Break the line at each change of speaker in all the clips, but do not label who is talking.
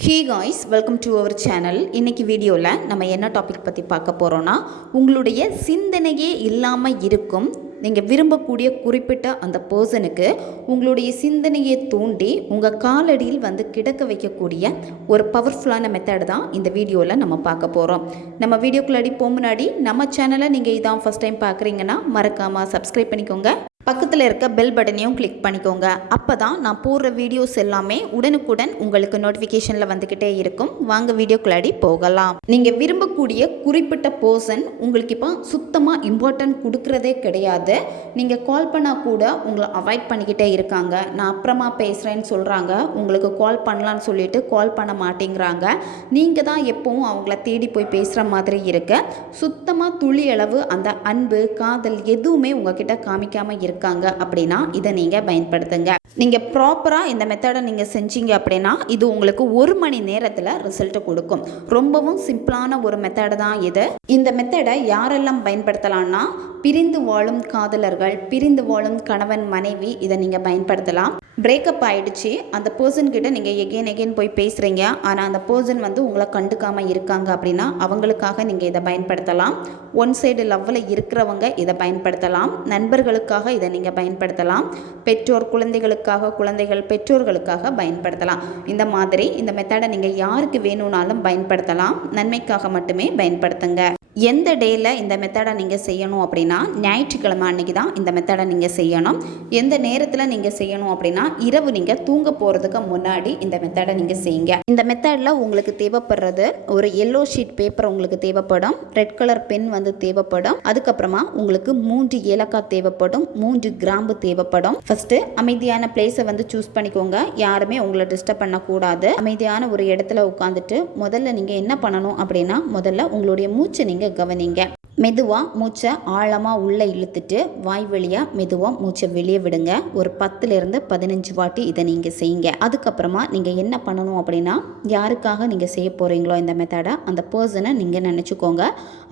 Hi guys welcome to our channel இன்றைக்கி வீடியோவில் நம்ம என்ன டாபிக் பற்றி பார்க்க போகிறோன்னா உங்களுடைய சிந்தனையே இல்லாமல் இருக்கும் நீங்கள் விரும்பக்கூடிய குறிப்பிட்ட அந்த பர்சனுக்கு உங்களுடைய சிந்தனையை தூண்டி உங்கள் காலடியில் வந்து கிடக்க வைக்கக்கூடிய ஒரு பவர்ஃபுல்லான மெத்தட் தான் இந்த வீடியோவில் நம்ம பார்க்க போகிறோம் நம்ம வீடியோக்குள்ளாடி போக முன்னாடி நம்ம சேனலை நீங்கள் இதான் ஃபஸ்ட் டைம் பார்க்குறீங்கன்னா மறக்காமல் சப்ஸ்கிரைப் பண்ணிக்கோங்க. பக்கத்தில் இருக்க பெல் பட்டனையும் கிளிக் பண்ணிக்கோங்க. அப்போ தான் நான் போடுற வீடியோஸ் எல்லாமே உடனுக்குடன் உங்களுக்கு நோட்டிஃபிகேஷனில் வந்துக்கிட்டே இருக்கும். வாங்க வீடியோக்குள்ளாடி போகலாம். நீங்கள் விரும்பக்கூடிய குறிப்பிட்ட பர்சன் உங்களுக்கு இப்போ சுத்தமாக இம்பார்ட்டன்ட் கொடுக்குறதே கிடையாது. நீங்கள் கால் பண்ணால் கூட உங்களை அவாய்ட் பண்ணிக்கிட்டே இருக்காங்க. நான் அப்புறமா பேசுகிறேன்னு சொல்கிறாங்க உங்களுக்கு கால் பண்ணலான்னு சொல்லிட்டு கால் பண்ண மாட்டேங்கிறாங்க. நீங்கள் தான் எப்போவும் அவங்கள தேடி போய் பேசுகிற மாதிரி இருக்க. சுத்தமாக துளி அளவு அந்த அன்பு காதல் எதுவுமே உங்ககிட்ட காமிக்காமல் இருக்காங்க அப்படின்னா இதை நீங்கள் பயன்படுத்துங்க. நீங்கள் ப்ராப்பராக இந்த மெத்தடை நீங்கள் செஞ்சீங்க அப்படின்னா இது உங்களுக்கு ஒரு மணி நேரத்தில் ரிசல்ட் கொடுக்கும். ரொம்பவும் சிம்பிளான ஒரு மெத்தடு தான் இது. இந்த மெத்தடை யாரெல்லாம் பயன்படுத்தலாம்னா பிரிந்து வாழும் காதலர்கள் பிரிந்து வாழும் கணவன் மனைவி இதை நீங்கள் பயன்படுத்தலாம். பிரேக்கப் ஆகிடுச்சு அந்த பர்சன் கிட்ட நீங்கள் எகெயின் எகெயின் போய் பேசுகிறீங்க ஆனால் அந்த பர்சன் வந்து உங்களை கண்டுக்காமல் இருக்காங்க அப்படின்னா அவங்களுக்காக நீங்கள் இதை பயன்படுத்தலாம். ஒன் சைடு லவ்வில் இருக்கிறவங்க இதை பயன்படுத்தலாம். நண்பர்களுக்காக இதை நீங்கள் பயன்படுத்தலாம். பெற்றோர் குழந்தைகளுக்காக குழந்தைகள் பெற்றோர்களுக்காக பயன்படுத்தலாம். இந்த மாதிரி இந்த மெத்தடை நீங்கள் யாருக்கு வேணும்னாலும் பயன்படுத்தலாம். நன்மைக்காக மட்டுமே பயன்படுத்துங்க. எந்த டேயில் இந்த மெத்தடை நீங்கள் செய்யணும் அப்படின்னா ஞாயிற்றுக்கிழமை அன்றைக்கி தான் இந்த மெத்தடை நீங்கள் செய்யணும். எந்த நேரத்தில் நீங்கள் செய்யணும் அப்படின்னா இரவு நீங்கள் தூங்க போகிறதுக்கு முன்னாடி இந்த மெத்தடை நீங்கள் செய்யுங்க. இந்த மெத்தடில் உங்களுக்கு தேவைப்படுறது ஒரு எல்லோ ஷீட் பேப்பர் உங்களுக்கு தேவைப்படும் ரெட் கலர் பென் வந்து தேவைப்படும் அதுக்கப்புறமா உங்களுக்கு மூன்று ஏலக்காய் தேவைப்படும் மூன்று கிராம்பு தேவைப்படும். ஃபஸ்ட்டு அமைதியான பிளேஸை வந்து சூஸ் பண்ணிக்கோங்க. யாருமே உங்களை டிஸ்டர்ப் பண்ணக்கூடாது. அமைதியான ஒரு இடத்துல உட்காந்துட்டு முதல்ல நீங்கள் என்ன பண்ணணும் அப்படின்னா முதல்ல உங்களுடைய மூச்சை நீங்கள் கவனிங்க. மெதுவாக மூச்சை ஆழமாக உள்ளே இழுத்துட்டு வாய் வழியாக மெதுவாக மூச்சை வெளியே விடுங்க. ஒரு பத்துலேருந்து பதினஞ்சு வாட்டி இதை நீங்கள் செய்யுங்க. அதுக்கப்புறமா நீங்கள் என்ன பண்ணணும் அப்படின்னா யாருக்காக நீங்கள் செய்ய போகிறீங்களோ இந்த மெத்தடை அந்த பர்சனை நீங்கள் நினச்சிக்கோங்க.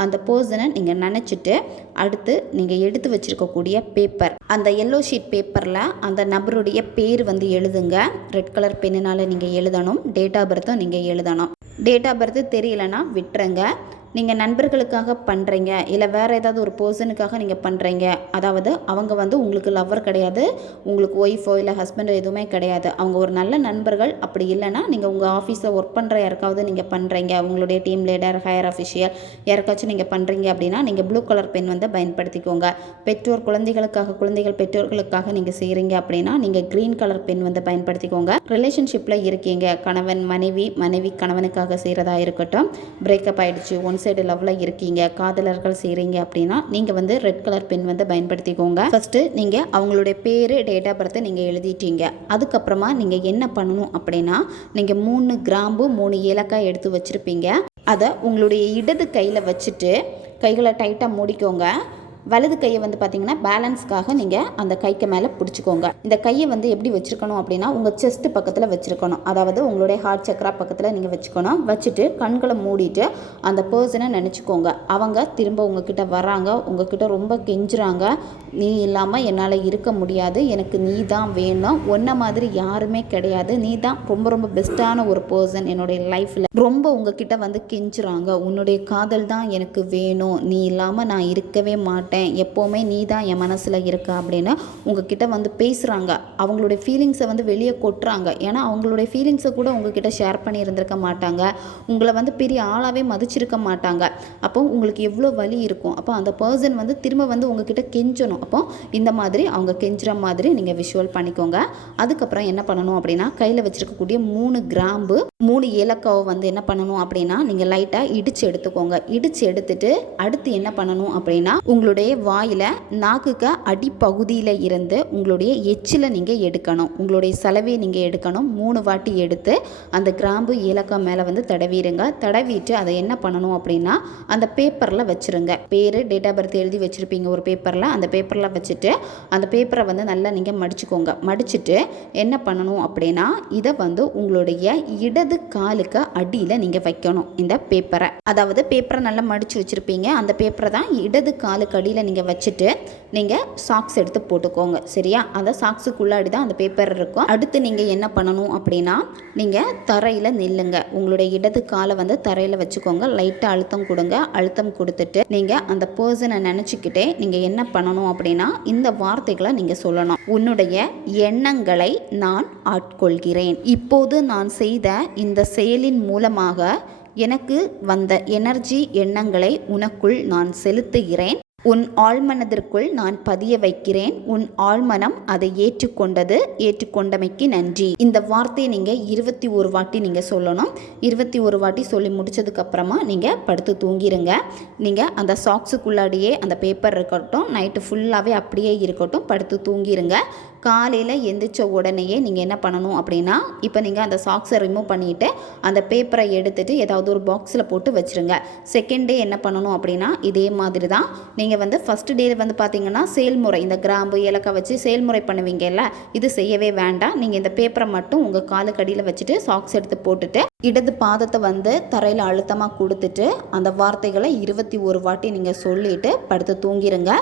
அந்த பர்சனை நீங்கள் நினச்சிட்டு அடுத்து நீங்கள் எடுத்து வச்சுருக்கக்கூடிய பேப்பர் அந்த எல்லோ ஷீட் பேப்பரில் அந்த நபருடைய பேர் வந்து எழுதுங்க. ரெட் கலர் பெண்ணினால் நீங்கள் எழுதணும். டேட் ஆஃப் பர்த்தும் நீங்கள் எழுதணும். டேட் ஆஃப் பர்த்து தெரியலனா விட்டுருங்க. நீங்கள் நண்பர்களுக்காக பண்ணுறீங்க இல்லை வேறு ஏதாவது ஒரு பர்சனுக்காக நீங்கள் பண்ணுறீங்க அதாவது அவங்க வந்து உங்களுக்கு லவ்வர் கிடையாது உங்களுக்கு ஒய்ஃபோ இல்லை ஹஸ்பண்டோ எதுவுமே கிடையாது. அவங்க ஒரு நல்ல நண்பர்கள் அப்படி இல்லைன்னா நீங்கள் உங்கள் ஆஃபீஸில் ஒர்க் பண்ணுற யாருக்காவது நீங்கள் பண்ணுறீங்க உங்களுடைய டீம் லீடர் ஹையர் அஃபிஷியல் யாருக்காச்சும் நீங்கள் பண்ணுறீங்க அப்படின்னா நீங்கள் ப்ளூ கலர் பென் வந்து பயன்படுத்திக்கோங்க. பெற்றோர் குழந்தைகளுக்காக குழந்தைகள் பெற்றோர்களுக்காக நீங்கள் செய்கிறீங்க அப்படின்னா நீங்கள் க்ரீன் கலர் பென் வந்து பயன்படுத்திக்கோங்க. ரிலேஷன்ஷிப்பில் இருக்கீங்க கணவன் மனைவி மனைவி கணவனுக்காக செய்கிறதா இருக்கட்டும் பிரேக்கப் ஆகிடுச்சு ஒன் சைடு லவ்ல இருக்கீங்க காதலர்கள் செய்கிறீங்க அப்படின்னா நீங்கள் வந்து ரெட் கலர் பென் வந்து பயன்படுத்திக்கோங்க. ஃபஸ்ட்டு நீங்கள் அவங்களுடைய பேர் டேட் ஆஃப் பர்த்தை நீங்கள் எழுதிட்டீங்க. அதுக்கப்புறமா நீங்கள் என்ன பண்ணணும் அப்படின்னா நீங்கள் மூணு கிராம்பு மூணு ஏலக்காய் எடுத்து வச்சுருப்பீங்க. அதை உங்களுடைய இடது கையில் வச்சுட்டு கைகளை டைட்டாக மூடிக்கோங்க. வலது கையை வந்து பார்த்தீங்கன்னா பேலன்ஸ்க்காக நீங்கள் அந்த கைக்கு மேலே பிடிச்சிக்கோங்க. இந்த கையை வந்து எப்படி வச்சுருக்கணும் அப்படின்னா உங்கள் செஸ்ட் பக்கத்தில் வச்சுருக்கணும். அதாவது உங்களுடைய ஹார்ட் சக்கரா பக்கத்தில் நீங்கள் வச்சுக்கணும். வச்சுட்டு கண்களை மூடிட்டு அந்த பர்சனை நினச்சிக்கோங்க. அவங்க திரும்ப உங்ககிட்ட வராங்க உங்ககிட்ட ரொம்ப கெஞ்சுறாங்க. நீ இல்லாமல் என்னால் இருக்க முடியாது. எனக்கு நீ தான் வேணும். ஒன்றை மாதிரி யாருமே கிடையாது. நீ தான் ரொம்ப ரொம்ப பெஸ்ட்டான ஒரு பர்சன் என்னுடைய லைஃப்பில் ரொம்ப உங்ககிட்ட வந்து கெஞ்சுறாங்க. உன்னுடைய காதல் தான் எனக்கு வேணும். நீ இல்லாமல் நான் இருக்கவே மாட்டேன். எப்போவுமே நீ தான் என் மனசில் இருக்க அப்படின்னு உங்ககிட்ட வந்து பேசுகிறாங்க அவங்களுடைய ஃபீலிங்ஸை வந்து வெளியே கொட்டுறாங்க. ஏன்னா அவங்களுடைய ஃபீலிங்ஸை கூட உங்ககிட்ட ஷேர் பண்ணி இருந்திருக்க மாட்டாங்க. உங்களை வந்து பெரிய ஆளாகவே மதிச்சிருக்க மாட்டாங்க. அப்போ உங்களுக்கு எவ்வளோ வலி இருக்கும்? அப்போ அந்த பர்சன் வந்து திரும்ப வந்து உங்ககிட்ட கெஞ்சணும். அப்போ இந்த மாதிரி அவங்க கெஞ்சுற மாதிரி நீங்கள் விஷுவல் பண்ணிக்கோங்க. அதுக்கப்புறம் என்ன பண்ணணும் அப்படின்னா கையில் வச்சுருக்கக்கூடிய மூணு கிராம்பு மூணு ஏலக்காவை வந்து என்ன பண்ணணும் அப்படின்னா நீங்கள் லைட்டாக இடித்து எடுத்துக்கோங்க. இடித்து எடுத்துட்டு அடுத்து என்ன பண்ணணும் அப்படின்னா உங்களுடைய வாயில் நாக்குக்கு அடிப்பகுதியில் இருந்து உங்களுடைய எச்சில் நீங்கள் எடுக்கணும். உங்களுடைய செலவையை நீங்கள் எடுக்கணும். மூணு வாட்டி எடுத்து அந்த கிராம்பு ஏலக்காய் மேலே வந்து தடவிடுங்க. தடவிட்டு அதை என்ன பண்ணணும் அப்படின்னா அந்த பேப்பரில் வச்சுருங்க. பேர் டேட் ஆஃப் பர்த் எழுதி வச்சுருப்பீங்க ஒரு பேப்பரில். அந்த பேப்பரில் வச்சுட்டு அந்த பேப்பரை வந்து நல்லா நீங்கள் மடிச்சுக்கோங்க. மடிச்சுட்டு என்ன பண்ணணும் அப்படின்னா இதை வந்து உங்களுடைய இட இடது காலுக்கு அடியில் நீங்கள் வைக்கணும் இந்த பேப்பரை அதாவது பேப்பரை நல்லா மடித்து வச்சுருப்பீங்க. அந்த பேப்பரை தான் இடது காலுக்கு அடியில் நீங்கள் வச்சுட்டு நீங்கள் சாக்ஸ் எடுத்து போட்டுக்கோங்க. சரியா? அந்த சாக்ஸுக்குள்ளாடி தான் அந்த பேப்பர் இருக்கும். அடுத்து நீங்கள் என்ன பண்ணணும் அப்படின்னா நீங்கள் தரையில் நில்லுங்க. உங்களுடைய இடது காலை வந்து தரையில் வச்சுக்கோங்க. லைட்டாக அழுத்தம் கொடுங்க. அழுத்தம் கொடுத்துட்டு நீங்கள் அந்த பர்சனை நினச்சிக்கிட்டே நீங்கள் என்ன பண்ணணும் அப்படின்னா இந்த வார்த்தைகளை நீங்கள் சொல்லணும். உன்னுடைய எண்ணங்களை நான் ஆட்கொள்கிறேன். இப்போது நான் செய்த இந்த செயலின் மூலமாக எனக்கு வந்த எனர்ஜி எண்ணங்களை உனக்குள் நான் செலுத்துகிறேன். உன் ஆழ்மனதிற்குள் நான் பதிய வைக்கிறேன். உன் ஆழ்மனம் அதை ஏற்றுக்கொண்டது. ஏற்றுக்கொண்டமைக்கு நன்றி. இந்த வார்த்தையை நீங்கள் இருபத்தி ஒரு வாட்டி நீங்கள் சொல்லணும். இருபத்தி ஒரு வாட்டி சொல்லி முடித்ததுக்கப்புறமா நீங்கள் படுத்து தூங்கிடுங்க நீங்கள் அந்த சாக்ஸுக்குள்ளாடியே அந்த பேப்பர் இருக்கட்டும் நைட்டு ஃபுல்லாகவே அப்படியே இருக்கட்டும் படுத்து தூங்கிடுங்க காலையில் எந்திரிச்ச உடனேயே நீங்கள் என்ன பண்ணணும் அப்படின்னா இப்போ நீங்கள் அந்த சாக்ஸை ரிமூவ் பண்ணிவிட்டு அந்த பேப்பரை எடுத்துகிட்டு ஏதாவது ஒரு பாக்ஸில் போட்டு வச்சுருங்க. செகண்ட் டே என்ன பண்ணணும் அப்படின்னா இதே மாதிரி தான் நீங்கள் வந்து ஃபஸ்ட்டு டே வந்து பார்த்தீங்கன்னா செயல்முறை இந்த கிராம்பு ஏலக்காய் வச்சு செயல்முறை பண்ணுவீங்கல்ல இது செய்யவே வேண்டாம். நீங்கள் இந்த பேப்பரை மட்டும் உங்கள் காலுக்கடியில் வச்சுட்டு சாக்ஸ் எடுத்து போட்டுட்டு இடது பாதத்தை வந்து தரையில் அழுத்தமாக கொடுத்துட்டு அந்த வார்த்தைகளை இருபத்தி ஒரு வாட்டி நீங்கள் சொல்லிட்டு படுத்து தூங்கிடுங்க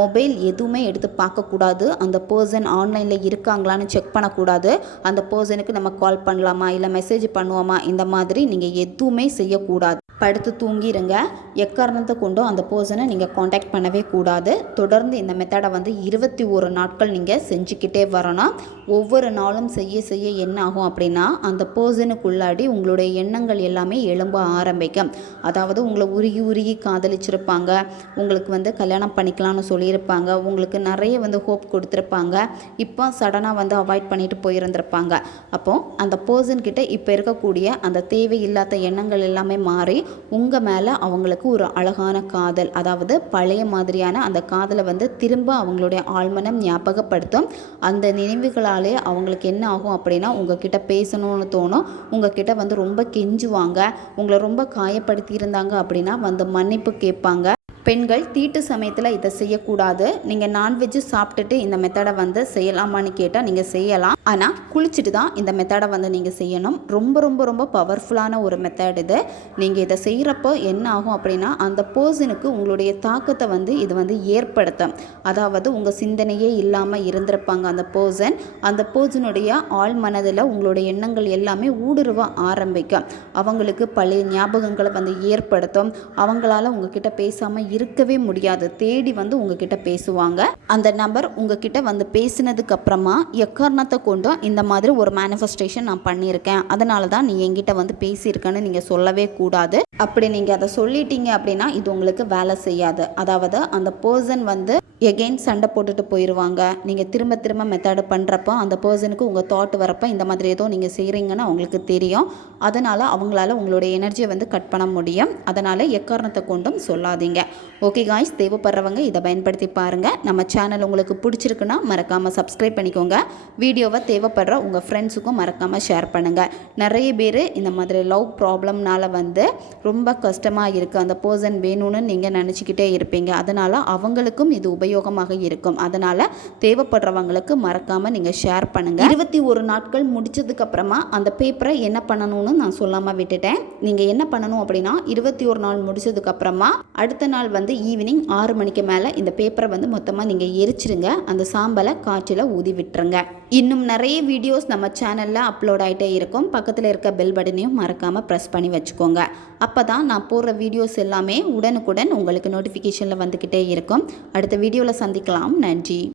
மொபைல் எதுவுமே எடுத்து பார்க்கக்கூடாது அந்த பர்சன் ஆன்லைனில் இருக்காங்களான்னு செக் பண்ணக்கூடாது. அந்த பர்சனுக்கு நம்ம கால் பண்ணலாமா? இல்லை மெசேஜ் பண்ணுவோமா? இந்த மாதிரி நீங்கள் எதுவுமே செய்யக்கூடாது. படுத்து தூங்கிடுங்க எக்காரணத்தை கொண்டும் அந்த பர்சனை நீங்கள் காண்டாக்ட் பண்ணவே கூடாது. தொடர்ந்து இந்த மெத்தடை வந்து இருபத்தி ஒரு நாட்கள் நீங்கள் செஞ்சுக்கிட்டே வரணும். ஒவ்வொரு நாளும் செய்ய செய்ய என்ன ஆகும் அப்படின்னா அந்த பர்சனுக்குள்ளாடி உங்களுடைய எண்ணங்கள் எல்லாமே எழும்ப ஆரம்பிக்கும். அதாவது உங்களை உருகி உருகி காதலிச்சிருப்பாங்க. உங்களுக்கு வந்து கல்யாணம் பண்ணிக்கலாம்னு சொல்லியிருப்பாங்க. உங்களுக்கு நிறைய வந்து ஹோப் கொடுத்துருப்பாங்க. இப்போ சடனாக வந்து அவாய்ட் பண்ணிட்டு போயிருந்திருப்பாங்க. அப்போ அந்த பர்சன்கிட்ட இப்போ இருக்கக்கூடிய அந்த தேவையில்லாத எண்ணங்கள் எல்லாமே மாறி உங்கள் மேலே அவங்களுக்கு ஒரு அழகான காதல் அதாவது பழைய மாதிரியான அந்த காதலை வந்து திரும்ப அவங்களுடைய ஆழ்மனம் ஞாபகப்படுத்தும். அந்த நினைவுகளால் அவங்களுக்கு என்ன ஆகும் அப்படின்னா உங்ககிட்ட பேசணும்னு தோணும். உங்ககிட்ட வந்து ரொம்ப கெஞ்சுவாங்க. உங்களை ரொம்ப காயப்படுத்தியிருந்தாங்க அப்படின்னா வந்து மன்னிப்பு கேட்பாங்க. பெண்கள் தீட்டு சமயத்தில் இதை செய்யக்கூடாது. நீங்கள் நான்வெஜ்ஜு சாப்பிட்டுட்டு இந்த மெத்தடை வந்து செய்யலாமான்னு கேட்டால் நீங்கள் செய்யலாம். ஆனால் குளிச்சுட்டு தான் இந்த மெத்தடை வந்து நீங்கள் செய்யணும். ரொம்ப ரொம்ப ரொம்ப பவர்ஃபுல்லான ஒரு மெத்தட் இது. நீங்கள் இதை செய்கிறப்போ என்ன ஆகும் அப்படின்னா அந்த பர்சனுக்கு உங்களுடைய தாக்கத்தை வந்து இது வந்து ஏற்படுத்தும். அதாவது உங்கள் சிந்தனையே இல்லாமல் இருந்திருப்பாங்க அந்த பர்சன் அந்த பர்சனுடைய ஆழ் மனதில் உங்களுடைய எண்ணங்கள் எல்லாமே ஊடுருவ ஆரம்பிக்கும். அவங்களுக்கு பழைய ஞாபகங்களை வந்து ஏற்படுத்தும். அவங்களால உங்ககிட்ட பேசாமல் இருக்கவே முடியாது. தேடி வந்து உங்ககிட்ட பேசுவாங்க. அந்த நபர் உங்ககிட்ட வந்து பேசினதுக்கு அப்புறமா எக்காரணத்தை கொண்டும் இந்த மாதிரி ஒரு மேனிஃபெஸ்டேஷன் நான் பண்ணியிருக்கேன். அதனால தான் நீ என்கிட்ட வந்து பேசியிருக்கேன்னு நீங்கள் சொல்லவே கூடாது. அப்படி நீங்கள் அதை சொல்லிட்டீங்க அப்படின்னா இது உங்களுக்கு வேலை செய்யாது. அதாவது அந்த பர்சன் வந்து எகெயின் சண்டை போட்டுட்டு போயிடுவாங்க நீங்கள் திரும்ப திரும்ப மெத்தடு பண்ணுறப்போ அந்த பர்சனுக்கு உங்கள் தாட் வரப்போ இந்த மாதிரி ஏதோ நீங்கள் செய்கிறீங்கன்னு அவங்களுக்கு தெரியும். அதனால் அவங்களால உங்களுடைய எனர்ஜியை வந்து கட் பண்ண முடியும். அதனால் எக்காரணத்தை கொண்டும் சொல்லாதீங்க. ஓகே காய்ஸ் தேவைப்படுறவங்க இதை பயன்படுத்தி பாருங்கள் நம்ம சேனல் உங்களுக்கு பிடிச்சிருக்குன்னா மறக்காமல் சப்ஸ்கிரைப் பண்ணிக்கோங்க. வீடியோவை தேவைப்படுற உங்கள் ஃப்ரெண்ட்ஸுக்கும் மறக்காமல் ஷேர் பண்ணுங்கள் நிறைய பேர் இந்த மாதிரி லவ் ப்ராப்ளம்னால வந்து ரொம்ப கஷ்டமாக இருக்குது அந்த பர்சன் வேணும்னு நீங்கள் நினச்சிக்கிட்டே இருப்பீங்க. அதனால் அவங்களுக்கும் இது உபயோகமாக இருக்கும். அதனால் தேவைப்படுறவங்களுக்கு மறக்காமல் நீங்கள் ஷேர் பண்ணுங்கள் இருபத்தி ஒரு நாட்கள் முடித்ததுக்கப்புறமா அந்த பேப்பரை என்ன பண்ணணும்னு நான் சொல்லாமல் விட்டுட்டேன். நீங்கள் என்ன பண்ணணும் அப்படின்னா இருபத்தி ஒரு நாள் முடித்ததுக்கப்புறமா அடுத்த நாள் வந்து ஈவினிங் ஆறு மணிக்கு மேலே இந்த பேப்பரை வந்து மொத்தமாக நீங்கள் எரிச்சிருங்க. அந்த சாம்பலை காற்றில் ஊதி விட்டுருங்க. இன்னும் நிறைய வீடியோஸ் நம்ம சேனலில் அப்லோட் ஆகிட்டே இருக்கும். பக்கத்தில் இருக்க பெல் பட்டனையும் மறக்காமல் ப்ரெஸ் பண்ணி வச்சுக்கோங்க. அப்போ தான் நான் போடுற வீடியோஸ் எல்லாமே உடனுக்குடன் உங்களுக்கு நோட்டிஃபிகேஷனில் வந்துக்கிட்டே இருக்கும். அடுத்த வீடியோவில் சந்திக்கலாம். நன்றி.